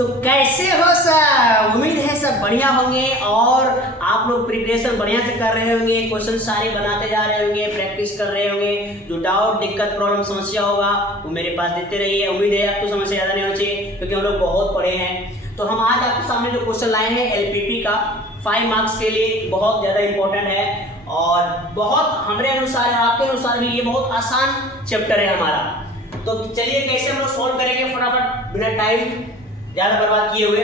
तो कैसे हो सर? उम्मीद है सब बढ़िया होंगे और आप लोग प्रिपरेशन बढ़िया से कर रहे होंगे, क्वेश्चन सारे बनाते जा रहे होंगे, प्रैक्टिस कर रहे होंगे। जो डाउट, दिक्कत, प्रॉब्लम, समस्या होगा वो मेरे पास देते रहिए। उम्मीद है आपको समस्या ज़्यादा नहीं होनी चाहिए क्योंकि हम लोग बहुत पढ़े हैं। तो हम आज आपके सामने जो क्वेश्चन लाए हैं एलपीपी का 5 मार्क्स के लिए बहुत ज़्यादा इंपॉर्टेंट है और बहुत हमारे अनुसार आपके अनुसार भी ये बहुत आसान चैप्टर है हमारा। तो चलिए कैसे हम लोग सॉल्व करेंगे फटाफट बिना टाइम ज़्यादा बर्बाद किए हुए।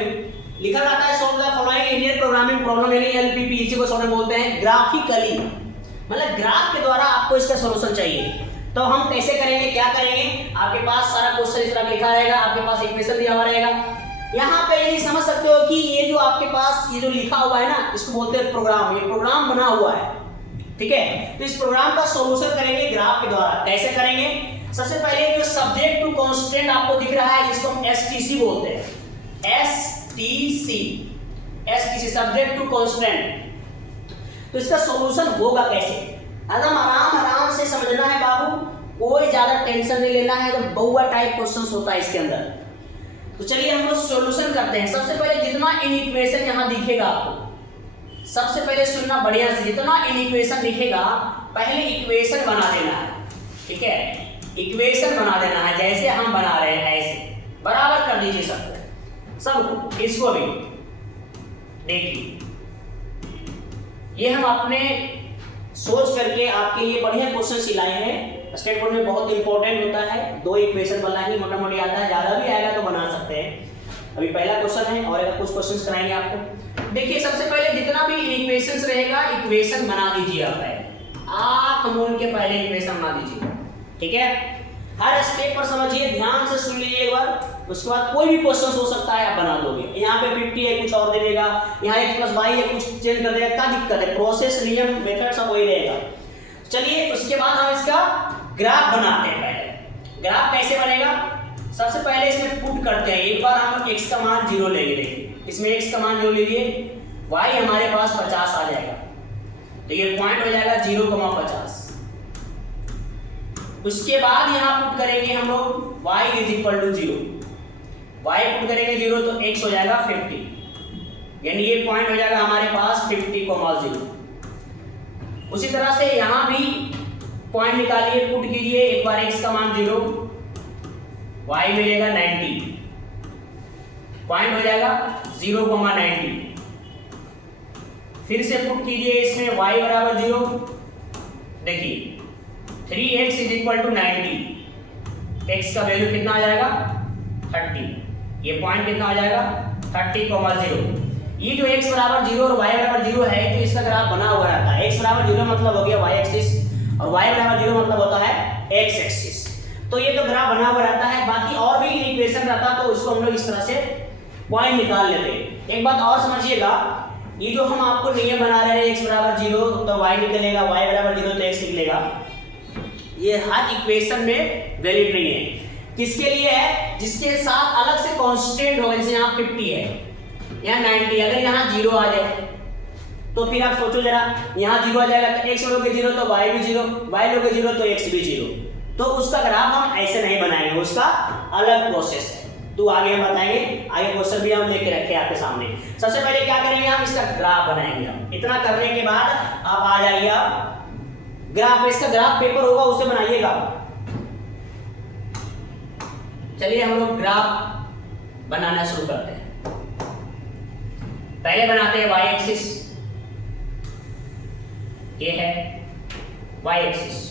लिखा जाता है solve the following linear programming problem यानी एलपीपी, इसी को सॉल्व बोलते हैं ग्राफिकली, मतलब ग्राफ के द्वारा आपको इसका सॉल्यूशन चाहिए। तो हम कैसे करेंगे, क्या करेंगे? आपके पास सारा क्वेश्चन इस तरह लिखा रहेगा, आपके पास इक्वेशन दिया हुआ रहेगा। यहाँ पे ये समझ सकते हो कि ये जो आपके पास ये जो लिखा हुआ है ना, इसको बोलते हैं प्रोग्राम। ये प्रोग्राम बना हुआ है, ठीक है। तो इस प्रोग्राम का सॉल्यूशन करेंगे ग्राफ के द्वारा। कैसे करेंगे? सबसे पहले जो सब्जेक्ट टू कांस्टेंट आपको दिख रहा है इसको हम एसटीसी बोलते हैं। STC subject to constant. तो इसका सॉल्यूशन होगा कैसे? एकदम आराम से समझना है बाबू, कोई ज्यादा टेंशन नहीं लेना है। तो बहुआ टाइप क्वेश्चंस होता है इसके अंदर। तो चलिए हम लोग सॉल्यूशन करते हैं। सबसे पहले जितना इनइक्वेशन यहाँ दिखेगा आपको, सबसे पहले सुनना बढ़िया से, जितना इनइक्वेशन दिखेगा पहले इक्वेशन बना देना है, ठीक है। इक्वेशन बना देना है जैसे हम बना रहे हैं ऐसे बराबर कर दीजिए सबको, सब इसको भी देखिए। ये हम अपने सोच करके आपके लिए बढ़िया क्वेश्चन सिलाए हैं। स्टेट बोर्ड में बहुत इंपॉर्टेंट होता है। 2 इक्वेशन वाला ही मोटा मोटी आता है, ज्यादा भी आएगा तो बना सकते हैं। अभी पहला क्वेश्चन है और कुछ क्वेश्चंस कराएंगे आपको। देखिए सबसे पहले जितना भी इक्वेशंस रहेगा इक्वेशन बना दीजिए आप पहले। आंख मूंद के पहले इक्वेशन बना दीजिए, ठीक है। हर स्टेप पर समझिए, ध्यान से सुन लीजिए एक बार। उसके बाद कोई भी क्वेश्चन हो सकता है आप बना दोगे। यहाँ पे 50 है कुछ और दे देगा, यहाँ x + y है कुछ चेंज कर देगा, क्या दिक्कत है? प्रोसेस, नियम, मेथड सब वही रहेगा। चलिए उसके बाद हम इसका ग्राफ बनाते हैं। पहले ग्राफ कैसे बनेगा? सबसे पहले इसमें पुट करते हैं। एक बार हम x का मान 0 लेंगे। देखिए इसमें x का मान 0 लीजिए, y हमारे पास 50 आ जाएगा। तो ये पॉइंट हो जाएगा 0,50। उसके बाद यहाँ पुट करेंगे हम लोग y = 0। y पुट करेंगे 0 तो x हो जाएगा 50, यानी ये पॉइंट हो जाएगा हमारे पास 50,0। उसी तरह से यहाँ भी पॉइंट निकालिए, पुट कीजिए। एक बार x का मान 0, y मिलेगा 90, पॉइंट हो जाएगा 0,90। फिर से पुट कीजिए इसमें y = 0। देखिए 3x = 90, x का वैल्यू कितना आ जाएगा 30, ये पॉइंट कितना आ जाएगा 30,0। ये जो x = 0 और y = 0 है तो इसका ग्राफ बना हुआ रहता है। x = 0 मतलब हो गया y एक्सिस और y = 0 मतलब होता है x एक्सिस। तो ये तो ग्राफ बना हुआ रहता है। बाकी और भी इक्वेशन रहता तो उसको हम लोग इस तरह से पॉइंट निकाल लेते। एक बात और समझिएगा, ये जो हम आपको नियम बना रहे हैं x = 0 तो y निकलेगा, y = 0 तो x निकलेगा, ये हर इक्वेशन में वैलिड नहीं है। किसके लिए है? जिसके साथ अलग से कांस्टेंट होगा। जैसे यहाँ 50 है, यहाँ 90, अगर यहाँ 0 आ जाए तो फिर आप सोचो जरा, यहाँ 0 आ जाएगा तो x लोगे 0 तो y भी 0, y लोगे 0 तो x भी 0। तो उसका ग्राफ हम ऐसे नहीं बनाएंगे, उसका अलग प्रोसेस है। तो आगे हम बताएंगे, आगे क्वेश्चन भी हम लेके रखे आपके सामने। सबसे पहले क्या करेंगे, हम इसका ग्राफ बनाएंगे। हम इतना करने के बाद आप आ जाइए, आप ग्राफ, इसका ग्राफ पेपर होगा उससे बनाइएगा। चलिए हम लोग ग्राफ बनाना शुरू करते हैं। पहले बनाते हैं y एक्सिस, ये है y एक्सिस,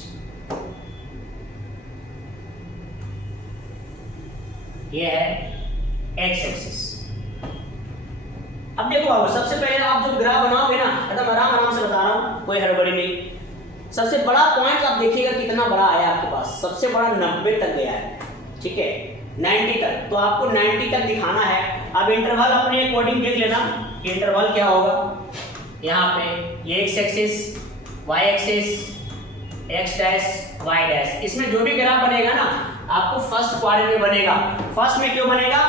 ये है x एक्सिस। अब देखो बाबू, सबसे पहले आप जो ग्राफ बनाओगे ना, एकदम आराम से बता रहा हूं, कोई हड़बड़ी नहीं। सबसे बड़ा पॉइंट आप देखिएगा कितना बड़ा आया आपके पास। सबसे बड़ा 90 तक गया है, ठीक है, 90 तक। तो आपको 90 तक दिखाना है। अब इंटरवल अपने अकॉर्डिंग देख लेना, इंटरवल क्या होगा। यहाँ पे ये x axis, y axis, x dash, y dash. इसमें जो भी ग्राफ बनेगा ना आपको फर्स्ट क्वाड्रेंट में बनेगा। फर्स्ट में क्यों बनेगा,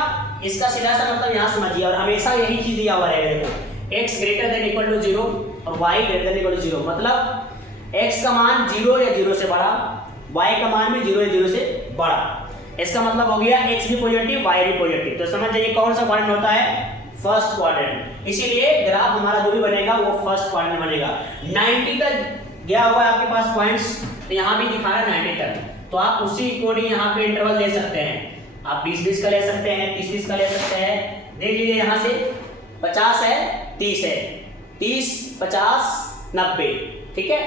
इसका सीधा सा मतलब यहाँ समझिए। और हमेशा यही चीज दिया हुआ रहेगा, देखो x > 0 और y > 0, मतलब x का मान 0 या 0 से बड़ा, y का मान भी 0 या 0 से बड़ा। इसका मतलब हो गया x भी पॉजिटिव y भी पॉजिटिव। तो समझ जाइए कौन सा क्वाड्रेंट होता है, फर्स्ट क्वाड्रेंट। इसीलिए ग्राफ हमारा जो भी बनेगा वो फर्स्ट क्वाड्रेंट बनेगा। 90 तक गया हुआ है आपके पास पॉइंट्स, तो यहाँ भी दिखा रहा है 90 तक, तो आप उसी अकॉर्डिंग यहाँ पे इंटरवल ले सकते हैं। आप 20-20 का ले सकते हैं, 30-30 का ले सकते हैं। देख लीजिए यहाँ से 50 है, 30 है, 30, 50, 90, ठीक है।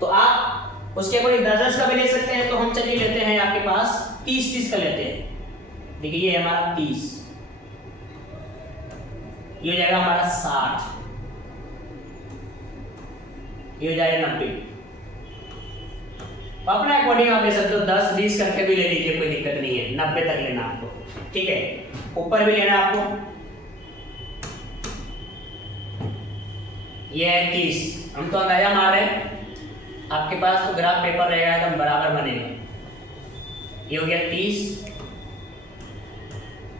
तो आप उसके अकॉर्डिंग 10-10 का भी ले सकते हैं। तो हम चलिए लेते हैं आपके पास 30-30 का लेते हैं। देखिए ये हमारा 30, ये हो जाएगा हमारा 60, ये हो जाएगा 90। अपने अकॉर्डिंग आप ले सकते हो, 10-20 करके भी ले लीजिए, कोई दिक्कत नहीं है। 90 तक लेना आपको, ठीक है। ऊपर भी लेना आपको, ये है 30। हम तो अंदाजा मार रहे हैं, आपके पास तो ग्राफ पेपर रहेगा एकदम बराबर बनेगा। ये हो गया 30,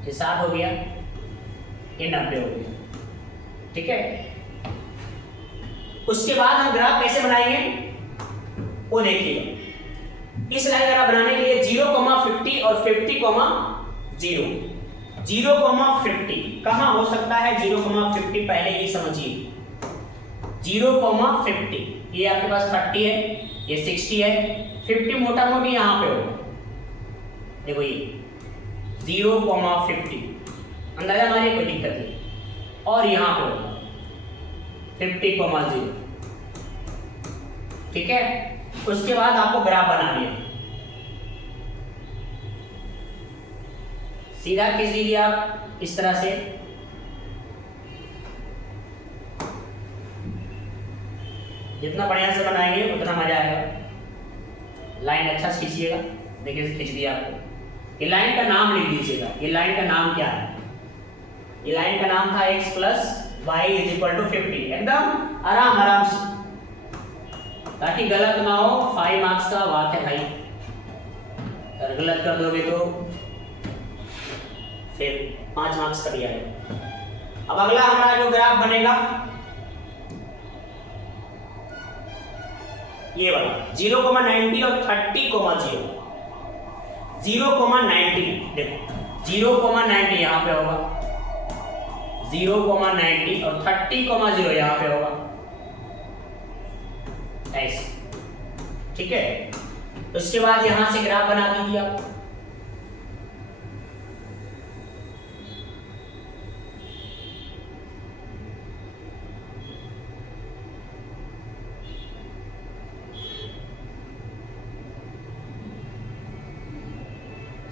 ये 60 हो गया, ये 90 हो गया, ठीक है। उसके बाद हम ग्राफ कैसे बनाएंगे वो देखिएगा। इस लाइन ग्राफ बनाने के लिए 0,50 और 50,0, 0,50 कहां हो सकता है? 0,50 पहले ही समझिए। 0,50 ये आपके पास 30 है, ये 60 है, 50 मोटा मोटी यहां पे होगा। देखो ये 0,50 अंदाजा मारिए, कोई दिक्कत नहीं। और यहां पे होगा 50,0, ठीक है। उसके बाद आपको ग्राफ बनानी है। सीधा खींच लीजिए आप इस तरह से, जितना बढ़िया से बनाएंगे उतना मजा आएगा। लाइन अच्छा से खींचिएगा। देखिए खींच दिया आपको। ये लाइन का नाम लिख दीजिएगा। ये लाइन का नाम क्या है? ये लाइन का नाम था x + y = 50। एकदम आराम आराम से, ताकि गलत ना हो। 5 मार्क्स का बात है भाई, अगर गलत कर दोगे तो फिर 5 मार्क्स कट जाएगा। अब अगला हमारा जो ग्राफ बनेगा ये वाला 0,90 और 30,0, 0,90 देखो 0,90 यहाँ पे होगा, 0,90 और 30,0 यहाँ पे होगा, ऐसे, ठीक है। उसके बाद यहां से ग्राफ बना दीजिए आप।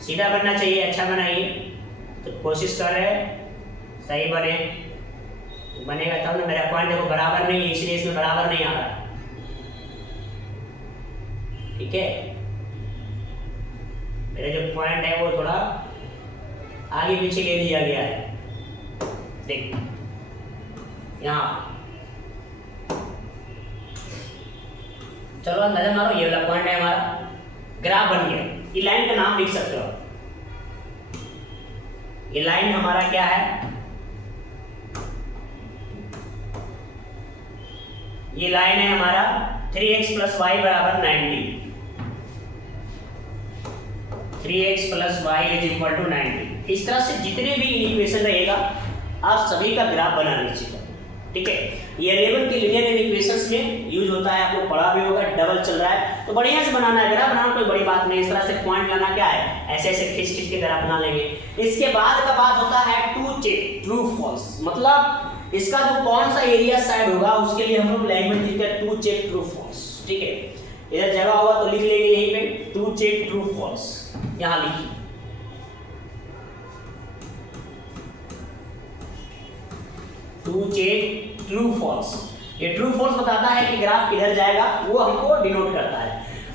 सीधा बनना चाहिए, अच्छा बनाइए। तो कोशिश कर रहे हैं सही बने, बनेगा तब ना। मेरा पॉइंट देखो बराबर नहीं है, इसलिए इसमें बराबर नहीं आ रहा, ठीक है। मेरा जो पॉइंट है वो थोड़ा आगे पीछे ले लिया गया है। देखो यहाँ चलो नजर मारो, ये वाला पॉइंट है हमारा, ग्राफ बन गया। ये लाइन का नाम लिख सकते हो। ये लाइन हमारा क्या है? ये लाइन है हमारा 3x + y = 90, 3x + y = 90। इस तरह से जितने भी इक्वेशन रहेगा आप सभी का ग्राफ बना लीजिएगा, ठीक है। ये 11 के लीनियर इक्वेशंस में यूज होता है, आपको पढ़ा भी होगा। डबल चल रहा है तो बढ़िया से बनाना है। ग्राफ बनाना कोई बड़ी बात नहीं। इस तरह से पॉइंट लाना क्या है, ऐसे ऐसे खींच खींच के ग्राफ बना लेंगे। इसके बाद का बात होता है टू चेक ट्रू फॉल्स, मतलब इसका जो कौन सा एरिया साइड होगा उसके लिए हम लोग लैंग्वेज लिखते हैं टू चेक ट्रू फॉल्स, ठीक है। इधर जगह होगा तो लिख लेंगे यहीं पे टू चेक ट्रू फॉल्स, यहां लिखिए। टू चेक ट्रू फॉल्स, ये ट्रू फॉल्स बताता है कि ग्राफ किधर जाएगा, वो हमको डिनोट करता है।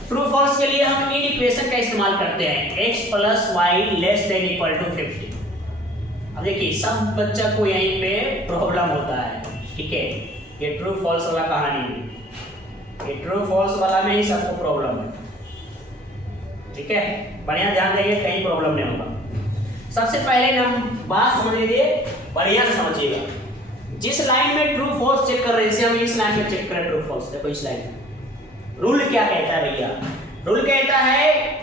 ट्रू फॉल्स के लिए हम इन इक्वेशन का इस्तेमाल करते हैं, x + y ≤ 50। अब देखिए सब बच्चा को यहीं पे प्रॉब्लम होता है, ठीक है। ये ट्रू फॉल्स वाला कहानी है, ये ट्रू फॉल्स वाला में ही सबको प्रॉब्लम है, ठीक है। बढ़िया ध्यान देंगे, कहीं प्रॉब्लम नहीं होगा। सबसे पहले हम बात समझ लीजिए, बढ़िया से समझिएगा। जिस लाइन में ट्रू फॉल्स चेक कर रहे हैं, जैसे हम इस लाइन में चेक करें ट्रू फॉल्स, देखो इस लाइन में रूल क्या कहता है भैया? रूल कहता है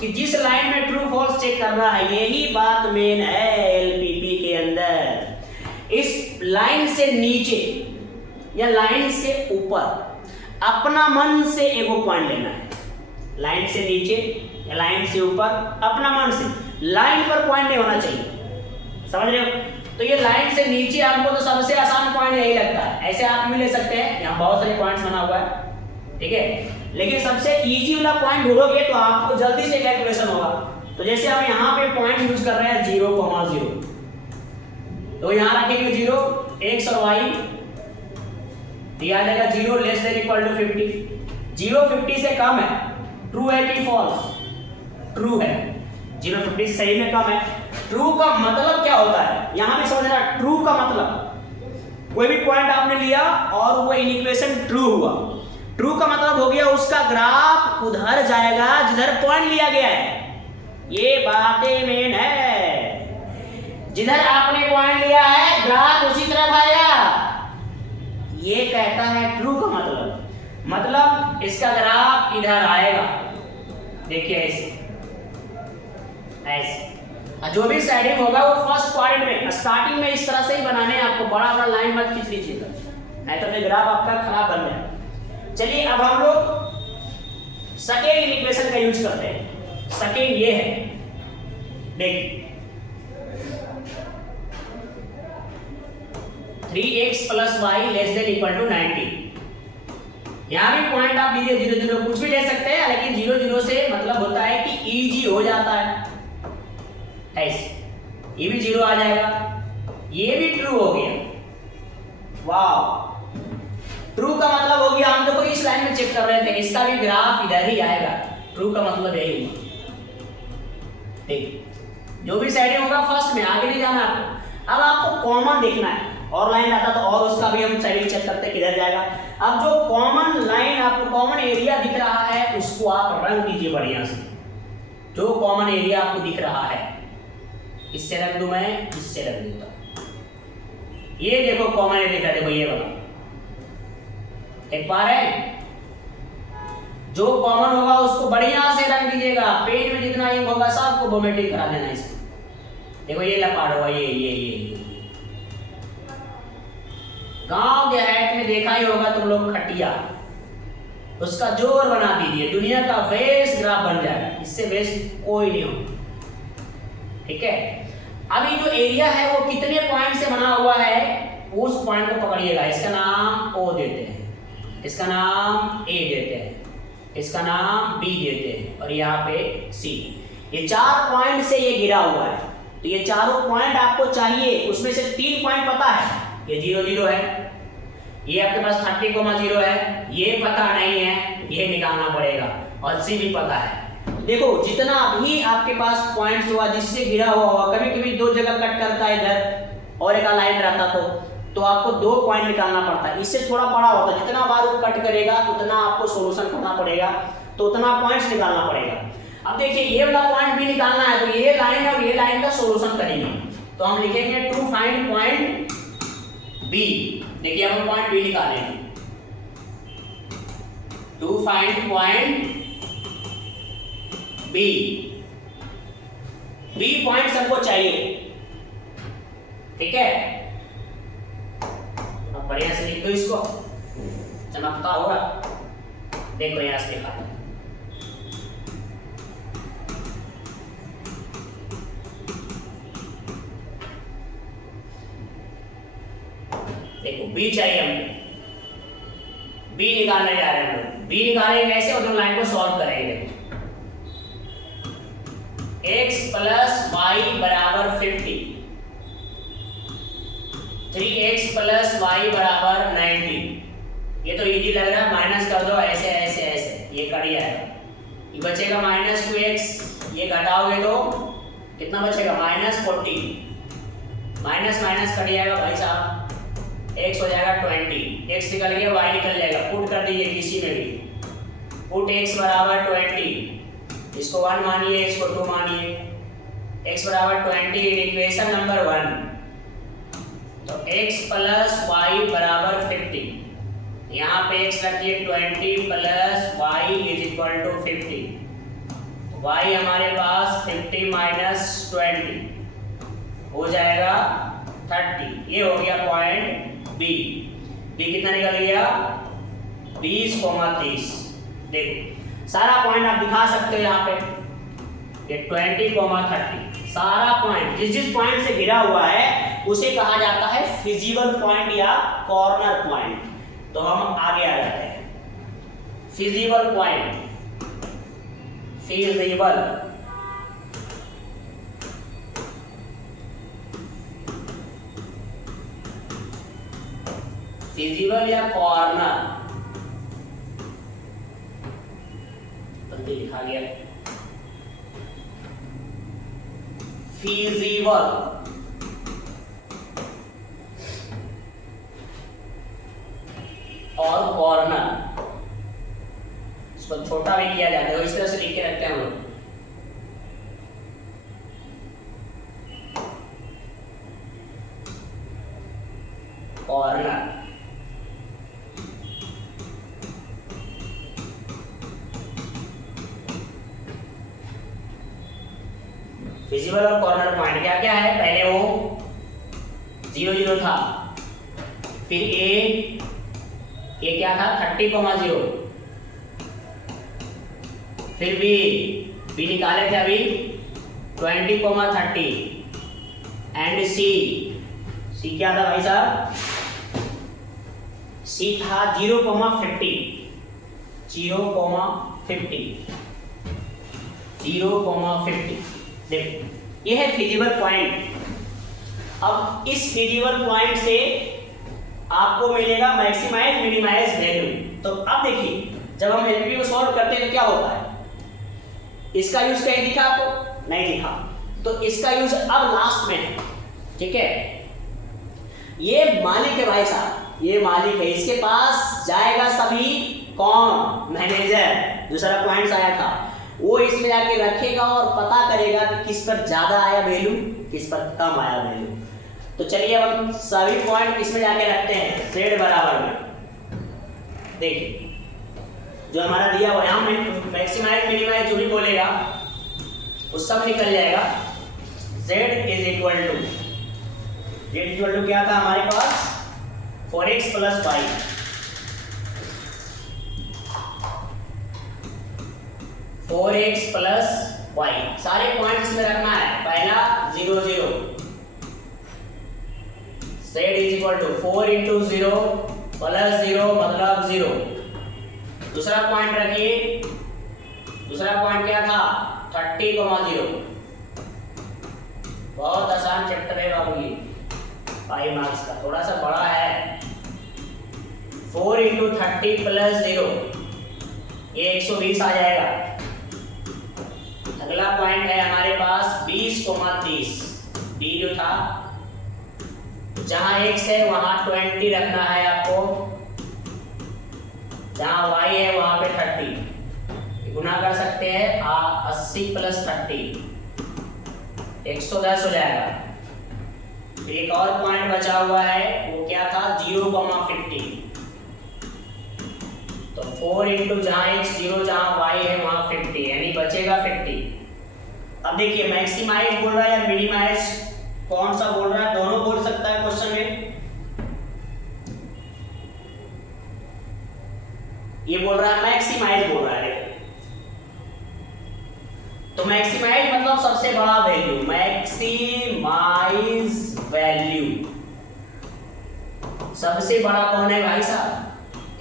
कि जिस लाइन में ट्रू फॉल्स चेक कर रहा है, यही बात मेन है एलपीपी के अंदर। इस लाइन से नीचे या लाइन से ऊपर अपना मन से एगो पॉइंट लेना है। लाइन से नीचे या लाइन से ऊपर अपना मन से, लाइन पर पॉइंट नहीं होना चाहिए, समझ रहे हो? तो ये लाइन से नीचे आपको तो सबसे आसान पॉइंट यही लगता है, ऐसे आप भी ले सकते हैं, यहाँ बहुत सारे पॉइंट्स बना हुआ है, ठीक है। लेकिन सबसे इजी वाला पॉइंट ढूंढोगे तो आपको जल्दी से कैलकुलेशन होगा। तो जैसे हम यहाँ पे पॉइंट यूज कर रहे हैं 0,0, तो यहाँ रखेंगे 0, x और y दिया जाएगा 0 लेस देन इक्वल टू 50। 0 50 से कम है, ट्रू है कि फॉल्स? ट्रू है। 0 50 से सही में कम है। ट्रू का मतलब क्या होता है, यहां भी समझना। ट्रू का मतलब कोई भी पॉइंट आपने लिया और वो इक्वेशन ट्रू हुआ। ट्रू का मतलब हो गया उसका ग्राफ उधर जाएगा जिधर पॉइंट लिया गया है। ये बातें मेन है, जिधर आपने पॉइंट लिया है ग्राफ उसी तरफ आएगा। ये कहता है ट्रू का मतलब इसका ग्राफ इधर आएगा। देखिए ऐसे ऐसे, और जो भी शेडिंग होगा वो फर्स्ट क्वाड्रेंट में, स्टार्टिंग में इस तरह से ही बनाने हैं आपको। बड़ा बड़ा लाइन मत खींच लीजिएगा, नहीं तो फिर ग्राफ आपका खराब बन जाएगा। चलिए अब हम लोग सेकेंड इक्वेशन का यूज करते हैं। सेकेंड ये है, देखिए 3x + y ≤ 90। यहाँ भी पॉइंट आप लीजिए 0 0, कुछ भी ले सकते हैं, लेकिन 0 0 से मतलब होता है कि इजी हो जाता है ऐसे। ये भी 0 आ जाएगा, ये भी ट्रू हो गया। वाह, ट्रू का मतलब हो गया, हम देखो इस लाइन में चेक कर रहे थे, इसका भी ग्राफ इधर ही आएगा। ट्रू का मतलब यही हुआ। ठीक, जो भी साइडिंग होगा फर्स्ट में, आगे नहीं जाना आपको। अब आपको कॉमन देखना है, और लाइन आता तो और उसका भी हम साइडिंग चेक करते किधर जाएगा। अब जो कॉमन लाइन आपको कॉमन एरिया दिख रहा है उसको आप रंग दीजिए बढ़िया से। जो कॉमन एरिया आपको दिख रहा है, इससे रंग दूं मैं, इससे रंग देता हूं। ये देखो कॉमन एरिया, देखो ये वाला एक बार है। जो कॉमन होगा उसको बढ़िया से रंग दीजिएगा। पेज में जितना इंक होगा सबको वोमिटिंग करा देना इसको। देखो ये लपाट होगा, ये गांव देहात में देखा ही होगा तुम लोग, खटिया, उसका जोर बना दीजिए, दुनिया का बेस्ट ग्राफ बन जाएगा। इससे बेस्ट कोई नहीं हो, ठीक है। अभी जो एरिया है वो कितने पॉइंट से बना हुआ है, उस पॉइंट को पकड़िएगा। इसका नाम O देते हैं, इसका नाम A देते हैं, इसका नाम B देते हैं, और यहाँ पे C। ये 4 पॉइंट से ये गिरा हुआ है। तो ये चारों पॉइंट आपको चाहिए, उसमें से 3 पॉइंट पता है, ये 0 0 है, ये आपके पास 30,0 है, ये पता नहीं है, ये निकालना पड़ेगा, और C भी पता है। देखो जितना भी आपके पास पॉइंट्स हुआ जिससे गिरा हुआ होगा, कभी कभी 2 जगह कट करता है इधर और एक लाइन रहता तो आपको 2 पॉइंट निकालना पड़ता है। इससे थोड़ा बड़ा होता है, जितना बार वो कट करेगा उतना आपको सोल्यूशन करना पड़ेगा, तो उतना पॉइंट्स निकालना पड़ेगा। अब देखिए ये वाला पॉइंट भी निकालना है, तो ये लाइन और ये लाइन का सोल्यूशन करेंगे। तो हम लिखेंगे टू फाइंड पॉइंट बी। देखिए अब हम पॉइंट बी निकालेंगे, to find point B. B point हमको चाहिए, ठीक है। अब बढ़िया से लिख दो इसको, चमकता होगा, देखो यहां से लिखा है। देखो बी चाहिए हमें, बी निकालने जा रहे हैं हम लोग। बी निकालेंगे कैसे, और लाइन को सॉल्व करेंगे। x + y = 50, 3x + y = 90। ये तो इजी लग रहा है, माइनस कर दो ऐसे ऐसे ऐसे, ये कट जाएगा। ये बचेगा -2x, ये घटाओगे तो कितना बचेगा, -40। माइनस माइनस कट जाएगा भाई साहब, x हो जाएगा 20, x निकल गया, y निकल जाएगा। पुट कर दीजिए किसी में भी, पुट x = 20, इसको 1 मानिए, इसको 2 मानिए, x = 20 इक्वेशन नंबर 1। तो x + y = 50, यहाँ पे x रखिए 20 + y = 50। y हमारे पास 50 माइनस 20 हो जाएगा 30। ये हो गया पॉइंट बी। बी कितना निकल गया 20,30। देखो सारा पॉइंट आप दिखा सकते हो यहाँ पे, ये 20,30 सारा पॉइंट जिस जिस पॉइंट से घिरा हुआ है उसे कहा जाता है फिजिबल पॉइंट या कॉर्नर पॉइंट। तो हम आगे आ जाते हैं। फिजिबल पॉइंट, फिजिबल फिजिबल या कॉर्नर लिखा गया फिजिबल और कॉर्नर, इसको छोटा भी किया जाता है, इस तरह से लिख के रखते हैं हम लोग। कॉर्नर विजिबल और कॉर्नर पॉइंट क्या क्या है? पहले वो 0 0 था, फिर ए क्या था 30,0, फिर बी निकाले थे अभी 20,30 एंड सी क्या था भाई साहब? सी था 0,50 देखो ये है फिजिबल पॉइंट। अब इस फिजिबल पॉइंट से आपको मिलेगा मैक्सिमाइज मिनिमाइज वैल्यू। तो अब देखिए जब हम एलपी को सॉल्व करते हैं तो क्या होता है, इसका यूज कहीं दिखा आपको? नहीं दिखा। तो इसका यूज अब लास्ट में है, ठीक है। ये मालिक है भाई साहब, ये मालिक है, इसके पास जाएगा सभी कौन? मैनेजर। दूसरा पॉइंट आया था वो इसमें जाके रखेगा और पता करेगा कि किस पर ज्यादा आया वैल्यू, किस पर कम आया वैल्यू। तो चलिए अब हम सभी पॉइंट इसमें जाके रखते हैं z बराबर में। देखिए जो हमारा दिया हुआ है यहाँ मैक्सिमाइज मिनिमाइज जो भी बोलेगा वो सब निकल जाएगा। z इज इक्वल टू क्या था हमारे पास? 4x प्लस y, सारे पॉइंट्स में रखना है। पहला 0 0, z is equal to 4 into 0 plus 0 मतलब 0। दूसरा पॉइंट रखिए, दूसरा पॉइंट क्या था? 30,0। बहुत आसान चैप्टर है बाबू ये, 5 मार्क्स का, थोड़ा सा बड़ा है। 4 इंटू 30 प्लस 0 ये 120 आ जाएगा। अगला पॉइंट है हमारे पास 20,30। डी जो था जहां x है वहां 20 रखना है आपको, जहां y है वहां पे 30 गुना कर सकते हैं। 80 प्लस 30 110 हो जाएगा। फिर एक और पॉइंट बचा हुआ है, वो क्या था? 0,50। तो 4 इंटू जहां x 0 जहां y है वहां 50 यानी बचेगा 50। अब देखिए मैक्सिमाइज बोल रहा है या मिनिमाइज, कौन सा बोल रहा है? दोनों बोल सकता है क्वेश्चन में। ये बोल रहा है मैक्सिमाइज बोल रहा है। तो मैक्सिमाइज मतलब सबसे बड़ा वैल्यू, मैक्सिमाइज वैल्यू सबसे बड़ा कौन है भाई साहब?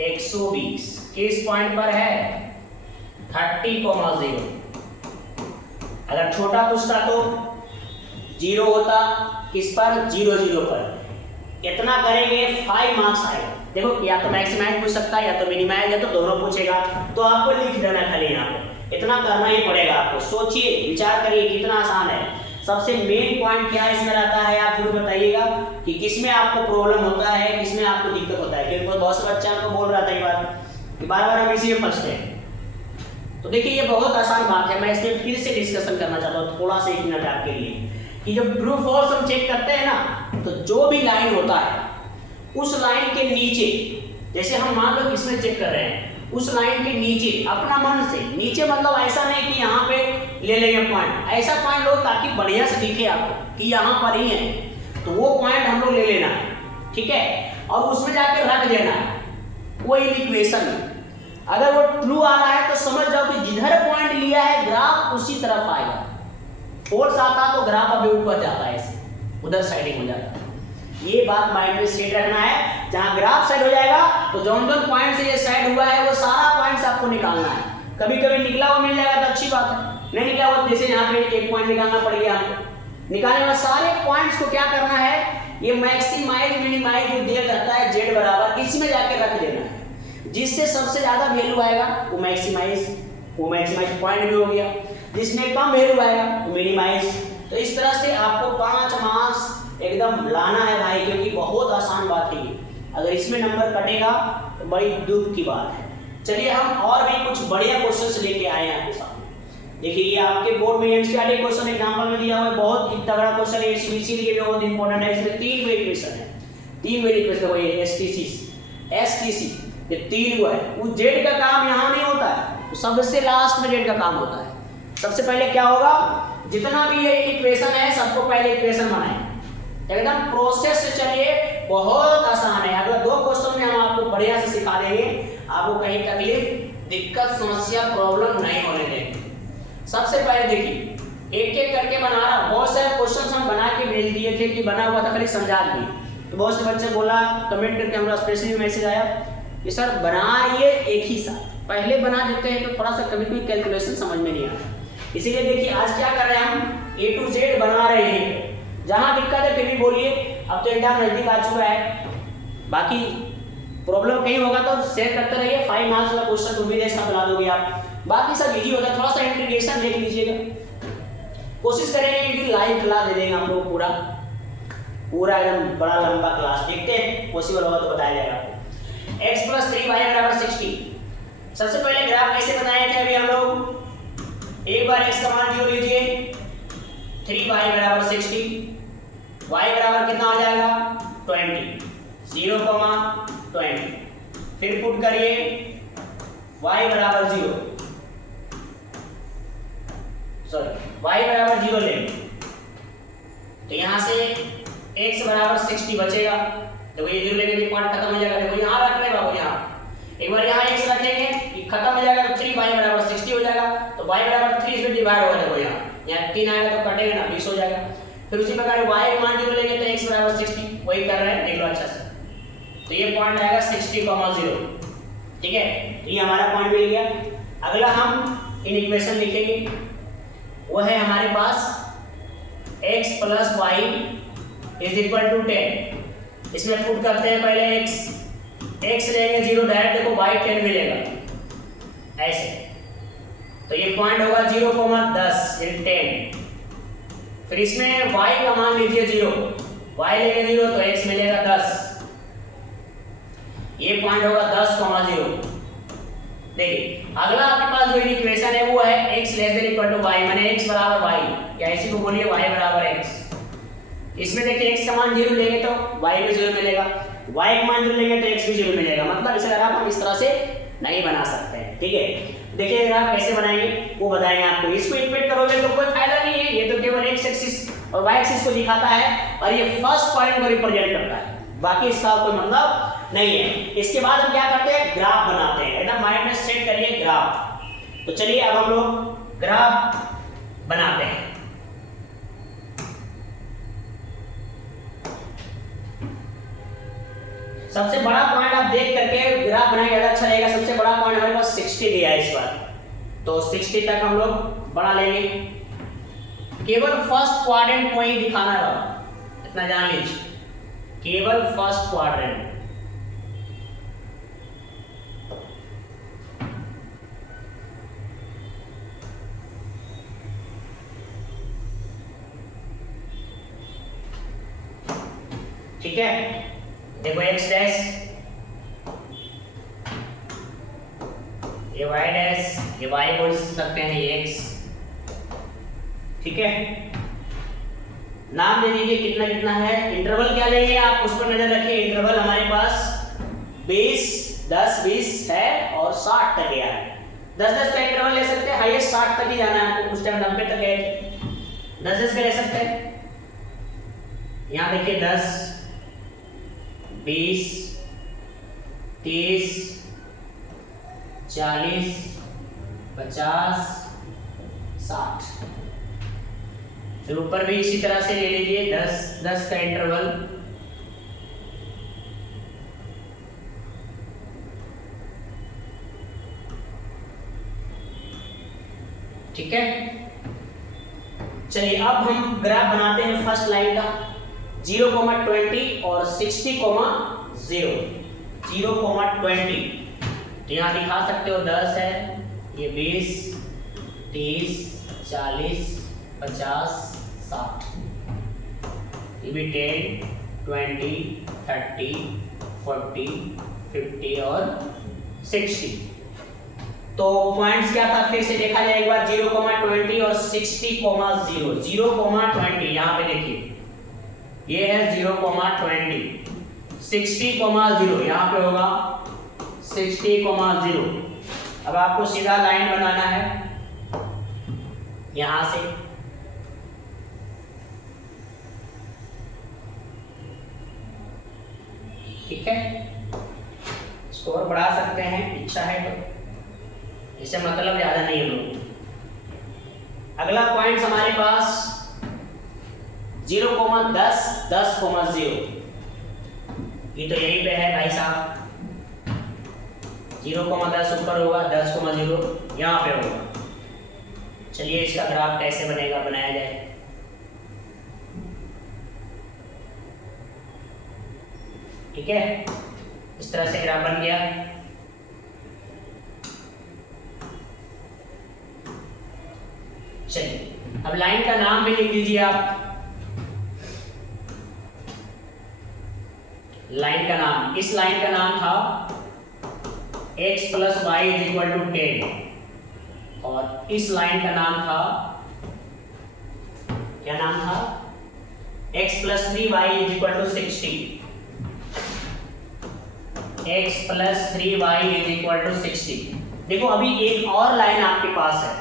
120। किस पॉइंट पर है? 30,0। अगर छोटा पूछता तो 0 होता, किस पर? 0 0 पर। इतना करेंगे 5 मार्क्स आएगा। देखो या तो मैक्सिमाइज पूछ सकता है या तो मिनिमाइज, या तो दोनों पूछेगा। तो आपको लिख देना खाली यहाँ पे, इतना करना ही पड़ेगा आपको। सोचिए, विचार करिए कितना आसान है। सबसे मेन पॉइंट क्या इसमें रहता है आप जरूर बताइएगा कि किसमें आपको प्रॉब्लम होता है, किसमें आपको दिक्कत होता है। क्योंकि बहुत से बच्चा आपको बोल रहा था ये बात कि बार-बार हम इसी में फंसते हैं। तो देखिए ये बहुत आसान बात है, मैं इसमें फिर से डिस्कशन करना चाहता हूँ थोड़ा सा 1 मिनट आपके लिए कि जब ट्रू फॉल्स हम चेक करते हैं ना, तो जो भी लाइन होता है उस लाइन के नीचे, जैसे हम मान लो इसमें चेक कर रहे हैं, उस लाइन के नीचे अपना मन से, नीचे मतलब ऐसा नहीं कि यहाँ पे ले लेंगे पॉइंट, ऐसा पॉइंट लो ताकि बढ़िया से दिखे आपको कि यहाँ पर ही है, तो वो पॉइंट हम लोग ले लेना है, ठीक है, और उसमें जाके रख देना है वो इक्वेशन में। अगर वो ट्रू आ रहा है तो समझ जाओ कि जिधर पॉइंट लिया है ग्राफ उसी तरफ आएगा, फोर्स आता तो ग्राफ अभी ऊपर जाता है, ऐसे उधर साइडिंग हो जाता है। ये बात माइंड में सेट रखना है, जहां ग्राफ साइड हो जाएगा तो जौन जौन पॉइंट से ये साइड हुआ है वो सारा पॉइंट्स आपको निकालना है। कभी कभी निकला हुआ मिल जाएगा तो अच्छी बात है, नहीं निकला हुआ जैसे यहाँ पे एक पॉइंट निकालना पड़ गया हमको, निकालने वाले सारे पॉइंट्स को क्या करना है, ये मैक्सिमाइज मिनिमाइज जो दिया जाता है z बराबर, इसमें जाके रख देना है। जिससे सबसे ज्यादा वैल्यू आएगा वो मैक्सिमाइज पॉइंट भी हो गया, जिसमें कम वैल्यू आएगा वो मिनिमाइज। तो इस तरह से आपको 5 मार्क्स एकदम लाना है भाई, क्योंकि बहुत आसान बात है ये, अगर इसमें नंबर कटेगा तो बड़ी दुख की बात है। चलिए हम और भी कुछ बढ़िया क्वेश्चंस लेके आए हैं आपके सामने। देखिए ये आपके बोर्ड में एनसीईआरटी क्वेश्चन एग्जांपल में दिया हुआ है, बहुत ही तगड़ा क्वेश्चन है, एसबीसी के लिए बहुत इंपॉर्टेंट है। इसमें 3 वे इक्वेशन है, 3 वे इक्वेशन है, एसटीसी ये 3 वो है। वो जेड का काम यहाँ नहीं होता है, सबसे लास्ट में जेड का काम होता है। सबसे पहले क्या होगा, जितना भी ये इक्वेशन है सबको पहले इक्वेशन बनाएं, एकदम प्रोसेस से चलिए, बहुत आसान है। अगर 2 क्वेश्चन में हम आपको बढ़िया से सिखा देंगे, आपको कहीं तकलीफ, दिक्कत, समस्या, प्रॉब्लम नहीं होने देंगे। सबसे पहले देखिए एक एक करके बना रहा, बहुत सारे क्वेश्चंस हम बना के भेज दिए थे कि बना हुआ था, खाली समझा दिए, तो बहुत से बच्चे बोला, कमेंट करके हमारा स्पेशली मैसेज आया कि सर बनाइए एक ही साथ, पहले बना देते हैं तो थोड़ा सा कभी कोई कैलकुलेशन समझ में नहीं आता। इसीलिए देखिए आज क्या कर रहे हैं, हम A to Z बना रहे हैं। जहां दिक्कत है फिर भी बोलिए, अब तो एग्जाम नजदीक आ चुका है, बाकी प्रॉब्लम कहीं होगा तो शेयर करते रहिए। 5 मार्क्स का क्वेश्चन उम्मीद है सब बना दोगे आप, बाकी सब इजी होता है, थोड़ा सा इंटीग्रेशन देख लीजिएगा, कोशिश करेंगे कि लाइव क्लास दे देंगे हम लोग, पूरा एकदम बड़ा लंबा क्लास, देखते हैं पॉसिबल होगा तो बताया जाएगा आपको। x + 3y = 60। सबसे पहले ग्राफ कैसे बनाए थे अभी हम लोग, एक बार x का मान 0 लीजिए, 3y = 60, y बराबर कितना आ जाएगा 20, 0,20, फिर पुट करिए y बराबर 0, y बराबर 0 लेंगे तो यहाँ से x बराबर 60 बचेगा, देखो ये 0 लेंगे तो पॉइंट खत्म हो जाएगा, देखो यहाँ रख ले बाबू, यहाँ एक बार यहाँ x रखेंगे ये खत्म हो जाएगा, तो 3y बराबर 60 हो जाएगा, तो y बराबर 3 इसमें डिवाइड होगा, देखो यहाँ 3 आएगा तो कटेगा ना, 20 हो जाएगा। फिर उसी प्रकार y मान 0 लेंगे तो x बराबर 60, वही कर रहे हैं, देख लो अच्छा से, तो ये पॉइंट आएगा 60,0, ठीक है, तो ये हमारा पॉइंट मिल गया। अगला हम इन इक्वेशन लिखेंगे, वो है हमारे पास x + y = 10, इसमें पुट करते हैं पहले x लेंगे 0 डायरेक्ट, देखो y 10 मिलेगा ऐसे, तो ये पॉइंट होगा 0,10 × 10, फिर इसमें y का मान लीजिए 0, y लेंगे 0 तो x मिलेगा 10, ये पॉइंट होगा 10,0। देखिए अगला आपके पास जो इक्वेशन है वो है x ≤ y, माने x बराबर y, या इसी को बोलिए y बराबर x। इसमें देखिए x का मान 0 लेंगे तो y भी 0 मिलेगा, y का मान 0 लेंगे तो x भी 0 मिलेगा, मतलब इसे अगर हम इस तरह से नहीं बना सकते हैं, ठीक है। देखिए अगर आप कैसे बनाएंगे वो बताएंगे आपको, इसको इक्वेट करोगे तो कोई फायदा नहीं है, ये तो केवल x एक्सिस और y एक्सिस को दिखाता है और ये फर्स्ट पॉइंट को रिप्रेजेंट करता है, बाकी इसका कोई मतलब नहीं है। इसके बाद हम क्या करते हैं, ग्राफ बनाते हैं, एकदम माइंड में सेट करिए ग्राफ। तो चलिए अब हम लोग ग्राफ बनाते हैं। सबसे बड़ा पॉइंट आप देख करके ग्राफ बनाएंगे ज़्यादा अच्छा रहेगा। सबसे बड़ा पॉइंट हमारे पास 60 दिया है इस बार, तो 60 तक हम लोग बना लेंगे। केवल फर्स्ट क्वाड्रेंट को ही दिखाना है, इतना जान लीजिए, केवल फर्स्ट क्वाड्रेंट। ठीक है, देखो x डैश, ये y डैश, ये y बोल सकते हैं, ये x, ठीक है। नाम दे दीजिए कितना कितना है, इंटरवल क्या लेंगे आप उस पर नजर रखिए। इंटरवल हमारे पास 20, 10, 20 है और 60 तक गया है, 10-10 का इंटरवल ले सकते हैं, हाईएस्ट 60 तक ही जाना है आपको, उस टाइम 90 तक गए थे, 10-10 का ले सकते हैं। यहाँ देखिए 10, 20, 30, 40, 50, 60। फिर ऊपर भी इसी तरह से ले लीजिए 10-10 का इंटरवल। ठीक है, चलिए अब हम ग्राफ बनाते हैं फर्स्ट लाइन का, 0,20 और 60,0, 0,20। तो यहाँ दिखा सकते हो 10 है, ये 20, 30, 40, 50, 60, ये भी 10, 20, 30, 40, 50 और 60। तो पॉइंट्स क्या था फिर से देखा जाए एक बार, 0,20 और 60,0, 0,20 यहाँ पे देखिए, ये है 0,20, 60,0 यहाँ पे होगा 60,0। अब आपको सीधा लाइन बनाना है यहां से, ठीक है, इसको और बढ़ा सकते हैं इच्छा है तो, इससे मतलब ज्यादा नहीं है लोग। अगला पॉइंट हमारे पास 0,10, 10,0, ये तो यहीं पे है भाई साहब, 0,10 ऊपर होगा, 10,0 यहाँ पे होगा। चलिए इसका ग्राफ कैसे बनेगा, बनाया जाए। ठीक है, इस तरह से ग्राफ बन गया। चलिए अब लाइन का नाम भी लिख दीजिए आप, लाइन का नाम, इस लाइन का नाम था x + y = 10 और इस लाइन का नाम था, क्या नाम था, x + 3y = 60, x + 3y = 60। देखो अभी एक और लाइन आपके पास है,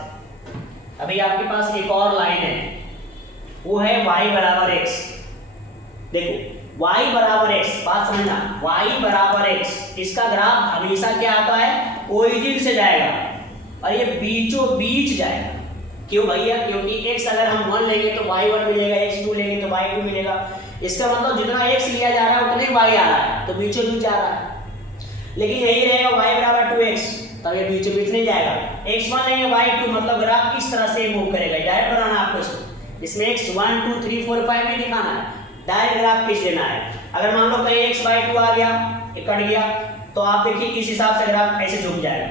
अभी आपके पास एक और लाइन है, वो है y = x। देखो y = x, बात समझना, y = x, इसका ग्राफ हमेशा क्या आता है, ओरिजिन से जाएगा और ये बीचों बीच जाएगा। क्यों भैया, क्योंकि x अगर हम 1 लेंगे तो y1 मिलेगा, x 2 लेंगे तो y2 मिलेगा। इसका मतलब जितना x लिया जा रहा है उतने y आ रहा है, तो बीचों बीच जा रहा है। लेकिन यही रहेगा y = 2x, तब ये बीचों बीच नहीं जाएगा। x1 लेंगे y2, मतलब ग्राफ इस तरह से मूव करेगा। डायरेक्ट बनाना आपको, इसमें x 1 2 3 4 5 नहीं दिखाना है, डायरेक्ट ग्राफ खींच लेना है। अगर मान लो कहीं x/2 आ गया, ये कट गया, तो आप देखिए इस हिसाब से ग्राफ ऐसे झुक जाएगा।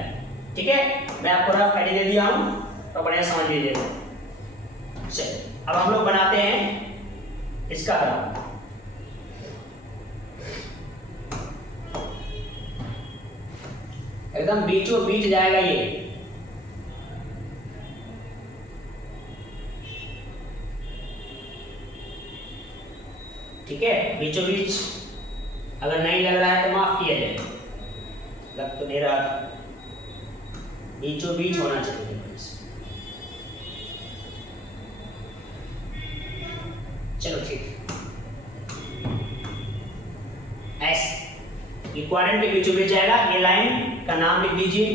ठीक है, मैं आपको रफ आइडिया दे दिया हूं, तो बढ़िया समझ लीजिए। चलिए अब हम लोग बनाते हैं इसका ग्राफ। एकदम बीचों बीच जाएगा ये, ठीक है, बीचों बीच। अगर नहीं लग रहा है तो माफ किया जाए, लग तो नहीं रहा, बीचों बीच होना चाहिए। चलो ठीक, ऐसे इक्वाड्रेंट के बीचों बीच जाएगा। ये लाइन का नाम लिख दीजिए,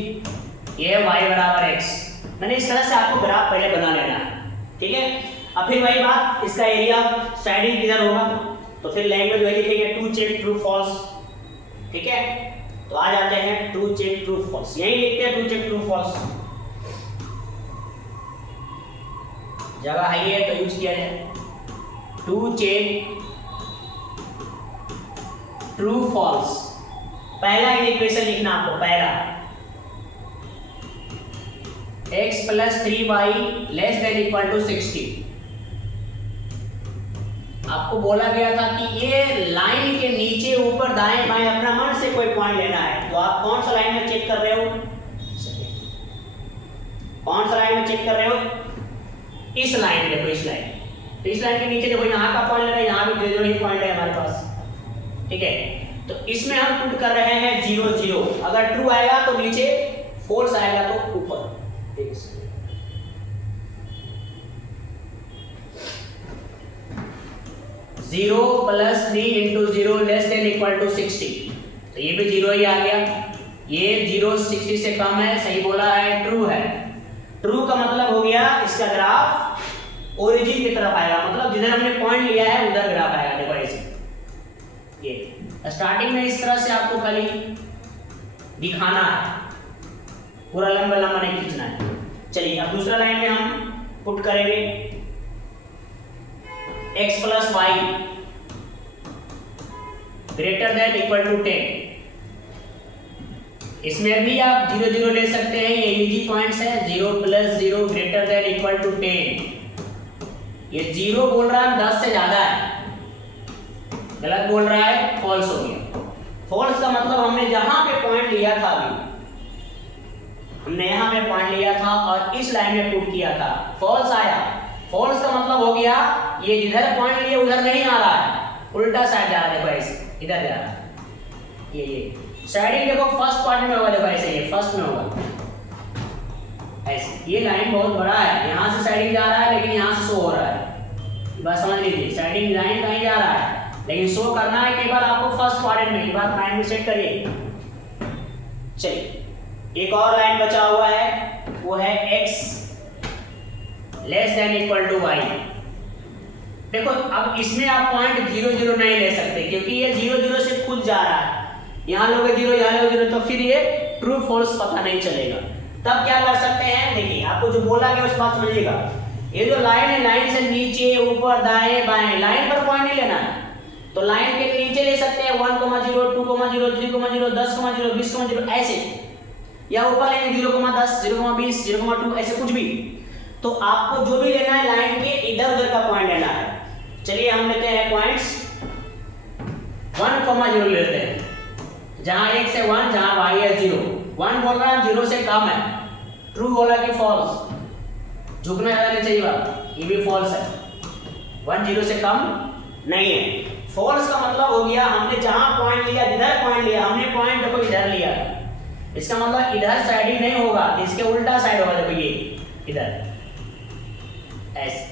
ये है y = x। मैंने इस तरह से आपको ग्राफ पहले बना लेना है, ठीक है। अब फिर वही बात, इसका एरिया साइडिंग किधर होगा, तो फिर लैंग्वेज वही लिखेंगे, टू चेक ट्रू फॉल्स। ठीक है, तो आ जाते हैं टू चेक ट्रू फॉल्स, यही लिखते हैं टू चेक ट्रू फॉल्स। जगह है तो यूज किया जाए, टू चेक ट्रू फॉल्स। पहला इक्वेशन लिखना आपको, पहला x + 3y ≤ 60। आपको बोला गया था कि ये लाइन के नीचे ऊपर दाएं बाएं अपना मन से कोई पॉइंट लेना है, तो आप कौन सा लाइन में चेक कर रहे हो, कौन सा लाइन में चेक कर रहे हो, इस लाइन में। देखो इस लाइन, तो इस लाइन के नीचे देखो यहाँ का पॉइंट लेना है, यहाँ भी जो ही पॉइंट है हमारे पास। ठीक है, तो इसमें हम पुट कर रहे हैं 0 0। अगर ट्रू आएगा तो नीचे फॉल्स आएगा तो ऊपर। एक second, zero plus 3 into 0 less than equal to 60, तो ये भी 0 ही आ गया। ये 0 60 से कम है, सही बोला है, ट्रू है। ट्रू का मतलब हो गया इसका ग्राफ ओरिजिन की तरफ आएगा, मतलब जिधर हमने पॉइंट लिया है उधर ग्राफ आएगा। देखो ऐसे, ये स्टार्टिंग में इस तरह से आपको खाली दिखाना है, पूरा लंबा लंबा नहीं खींचना है। चलिए अब दूसरा लाइन में हम पुट करेंगे x plus y greater than equal to 10। इसमें भी आप 0 0 ले सकते हैं, ये इजी पॉइंट्स है। 0 plus 0 greater than equal to 10। ये 0 बोल रहा है 10 से ज्यादा है, गलत बोल रहा है, फॉल्स हो गया। फॉल्स का मतलब हमने जहां पे पॉइंट लिया था, अभी हमने यहां पे पॉइंट लिया था और इस लाइन में पुट किया था, फॉल्स आया। फॉल्स का मतलब हो गया ये जिधर पॉइंट लिए उधर नहीं आ रहा है, उल्टा साइड जा रहा है। देखो ऐसे इधर जा रहा है, ये साइडिंग देखो फर्स्ट पार्ट में होगा, देखो ऐसे ये फर्स्ट में होगा ऐसे। ये लाइन बहुत बड़ा है, यहाँ से साइडिंग जा रहा है लेकिन यहाँ से शो हो रहा है, बस समझ लीजिए। साइडिंग लाइन कहीं जा रहा है लेकिन शो करना है केवल आपको फर्स्ट क्वाड्रेंट में। एक बार माइंड में सेट करिए। चलिए एक और लाइन बचा हुआ है, वो है x less than equal to y। देखो अब इसमें आप पॉइंट 0 0 नहीं ले सकते क्योंकि ये 0 0 से खुद जा रहा है। यहाँ लोगे 0, यहाँ लोगे 0, तो फिर ये ट्रू फॉल्स पता नहीं चलेगा। तब क्या कर सकते हैं, देखिए आपको जो बोला गया उस बात समझिएगा। ये जो लाइन है, लाइन से नीचे ऊपर दाएं बाएं, लाइन पर पॉइंट नहीं लेना है, तो लाइन के नीचे ले सकते हैं 1, 0, 2, 0, 3, 0, 10, 0, 20, 0 ऐसे, या ऊपर लेंगे 0,10, 0,20, 0,2 ऐसे कुछ भी। तो आपको जो भी लेना है लाइन के इधर उधर का पॉइंट लेना है। चलिए हम लेते हैं पॉइंट्स 1,0 लेते हैं, जहां 1 से 1, जहां y है 0। 1 बोल रहा है 0 से कम है, ट्रू बोला कि फॉल्स, झुकना ज्यादा नहीं चाहिए बात, ये भी फॉल्स है। 1 0 से कम नहीं है। फॉल्स का मतलब हो गया हमने जहां पॉइंट लिया, जिधर पॉइंट लिया, हमने पॉइंट देखो इधर लिया, इसका मतलब इधर साइडिंग नहीं होगा, इसके उल्टा साइड होगा। देखो ये इधर ऐसे।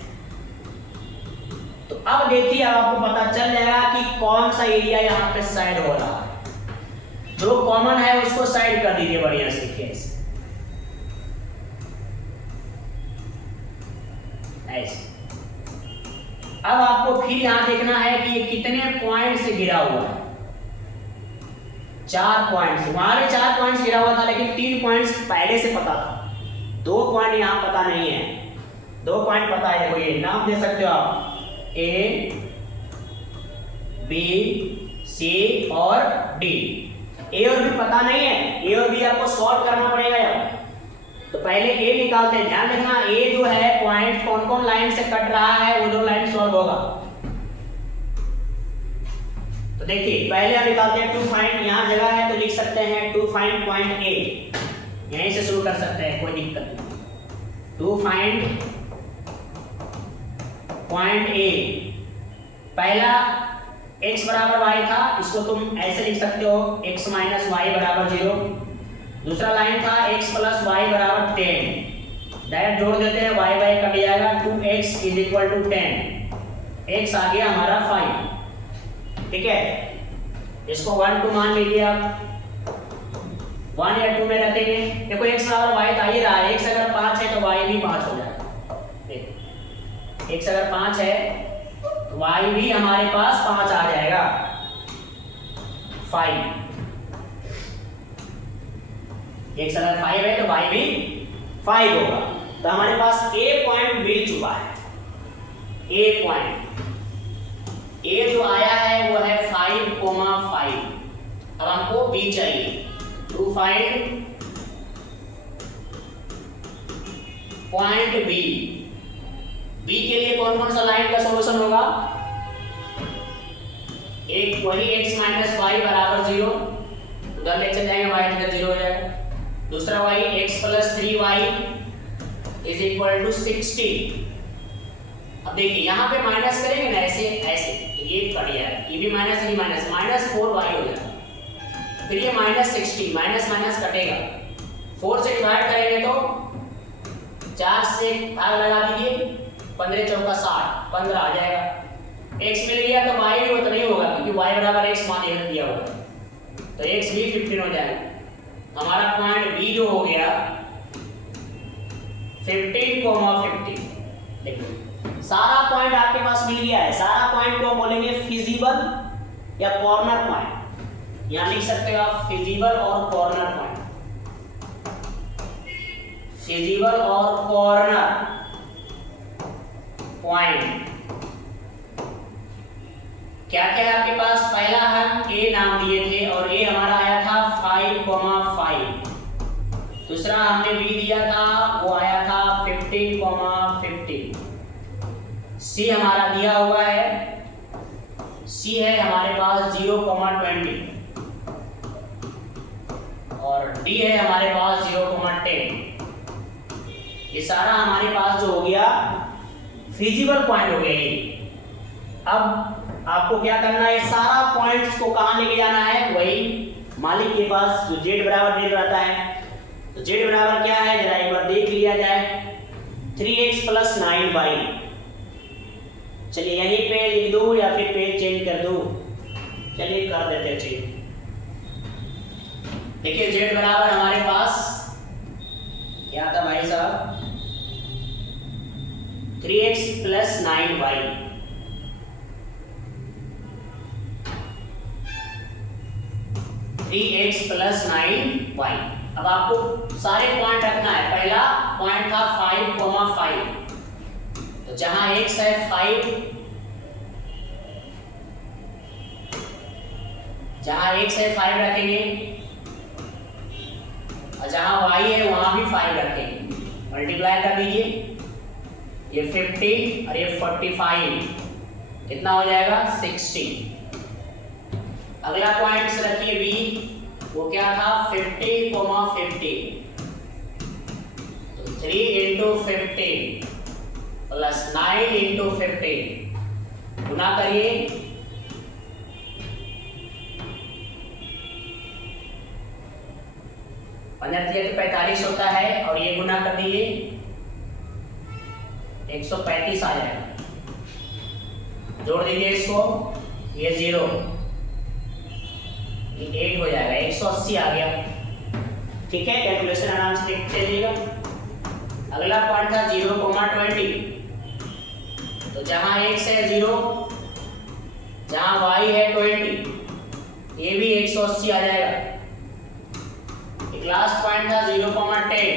तो अब देखिए आपको पता चल जाएगा कि कौन सा एरिया यहाँ पे साइड हो रहा है। जो कॉमन है उसको साइड कर दीजिए बढ़िया से, ऐसे ऐसे। अब आपको फिर यहां देखना है कि ये कितने पॉइंट से घिरा हुआ है। 4 पॉइंट्स, वहां भी 4 पॉइंट्स घिरा हुआ था लेकिन 3 पॉइंट्स पहले से पता था, 2 पॉइंट यहां पता नहीं है। 2 पॉइंट पता है, देखो ये नाम दे सकते हो आप, A, B, C और D। A और B पता नहीं है, A और B आपको सॉल्व करना पड़ेगा यार। तो पहले A निकालते हैं, ध्यान रखना A जो है पॉइंट कौन कौन लाइन से कट रहा है, वो दो लाइन सॉल्व होगा। तो देखिए पहले हम निकालते हैं टू फाइंड, यहाँ जगह है तो लिख सकते हैं टू फाइंड पॉइंट A, यहीं से शुरू कर सकते हैं, कोई दिक्कत नहीं। टू फाइंड पॉइंट A, पहला x बराबर y था, इसको तुम ऐसे लिख सकते हो x माइनस वाई बराबर 0। दूसरा लाइन था x प्लस वाई बराबर 10, डायरेक्ट जोड़ देते हैं, y y कट जाएगा, 2x is equal to 10, x आ गया हमारा 5। ठीक है, इसको 1 2 मान लीजिए आप, 1 या 2 में रखेंगे। देखो x बराबर y तो आ ही रहा है, x अगर 5 है तो y भी 5 हो जाएगा। देखो x अगर 5 है तो y भी हमारे पास 5 आ जाएगा, 5। x अगर 5 है तो y भी 5 होगा। तो हमारे पास a पॉइंट मिल चुका है। a पॉइंट a जो आया है वो है 5,5। अब हमको b चाहिए, to find point b। b के लिए कौन कौन सा लाइन का सॉल्यूशन होगा, एक वही x माइनस वाई बराबर 0, उधर ले चल जाएंगे, y इधर 0 हो जाएगा। दूसरा वही x plus 3y is equal to 60। अब देखिए यहाँ पे माइनस करेंगे ना, ऐसे ऐसे, तो ये कट जाएगा, ये भी माइनस, ये माइनस, माइनस 4y हो जाएगा। फिर ये माइनस 60, माइनस माइनस कटेगा, 4 से डिवाइड करेंगे तो 4 से भाग लगा दीजिए, 15 चौका 60, 15 आ जाएगा। x मिल गया तो y भी उतना ही होगा क्योंकि y बराबर x मान दिया होगा, तो x भी 15 हो जाएगा। हमारा पॉइंट b जो हो गया 15,15। देखिए सारा पॉइंट आपके पास मिल गया है। सारा पॉइंट को बोलेंगे फिजिबल या कॉर्नर पॉइंट। यहां लिख सकते हो आप फिजिबल और कॉर्नर पॉइंट। फिजिबल और कॉर्नर पॉइंट क्या क्या आपके पास? पहला हम a नाम दिए थे और a हमारा आया था 5,5। दूसरा हमने b दिया था, वो आया था 15,15। c हमारा दिया हुआ है, c है हमारे पास 0,20 और d है हमारे पास 0,10। ये सारा हमारे पास जो हो गया फिजिबल पॉइंट हो गया ये। अब आपको क्या करना है, सारा पॉइंट्स को कहां लेके जाना है? वही मालिक के पास जो z बराबर दे रहता है। तो z बराबर क्या है जरा एक बार देख लिया जाए, 3x + 9y। चलिए यहीं पे लिख दूं या फिर पेज चेंज कर दूं? चलिए कर देते हैं चेंज। देखिए z बराबर हमारे पास क्या था भाई साहब? 3x + 9y। + 9y। अब आपको सारे पॉइंट रखना है। पहला पॉइंट था 5,5, तो जहां x है 5, जहां x है 5 रखेंगे और जहां y है वहां भी 5 रखेंगे। मल्टीप्लाई कर दीजिए, ये 50 और ये 45 कितना हो जाएगा? 60। अगला पॉइंट से रखिए b, वो क्या था? 50,50। तो 3 × 50 + 9 × 50 गुना करिए, तो 45 होता है और ये गुना कर दीजिए 135 आ जाएगा। जोड़ दीजिए इसको, ये 0, ये 8 हो जाएगा, 180 आ गया। ठीक है, कैलकुलेशन आराम से देखते चलिएगा। अगला पॉइंट था 0,20, तो जहां x है 0, जहां y है 20, ये भी 180 आ जाएगा। एक लास्ट पॉइंट था 0,10,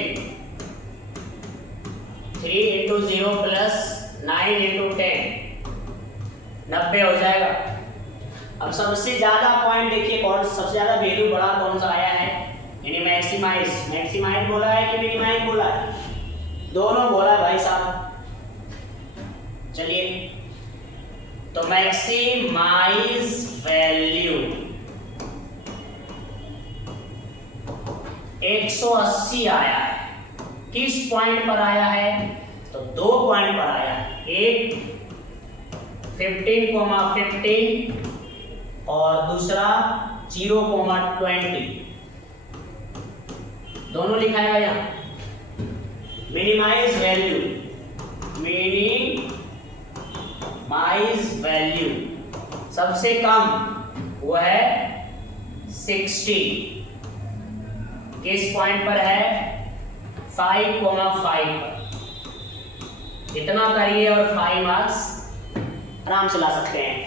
3 × 0 + 9 × 10 90 हो जाएगा। अब सबसे ज्यादा पॉइंट देखिए कौन, सबसे ज्यादा वैल्यू बड़ा कौन सा आया है? यानी मैक्सिमाइज। मैक्सिमाइज बोला है कि मिनिमाइज बोला है? दोनों बोला भाई साहब। चलिए, तो मैक्सिमाइज वैल्यू 180 आया है। किस पॉइंट पर आया है? तो 2 पॉइंट पर आया है। एक 15,15 और दूसरा 0,20। दोनों लिखाएगा यहाँ। मिनिमाइज वैल्यू, मिनिमाइज वैल्यू सबसे कम वो है 60। किस पॉइंट पर है? 5,5 पर। इतना करिए और 5 मार्क्स आराम से ला सकते हैं।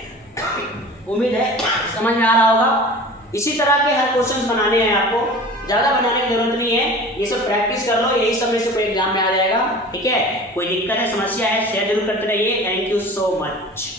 उम्मीद है समझ में आ रहा होगा। इसी तरह के हर क्वेश्चंस बनाने हैं आपको, ज़्यादा बनाने की जरूरत नहीं है। ये सब प्रैक्टिस कर लो, यही सब में से कोई एग्जाम में आ जाएगा। ठीक है, कोई दिक्कत है, समस्या है, शेयर जरूर करते रहिए। Thank you so much.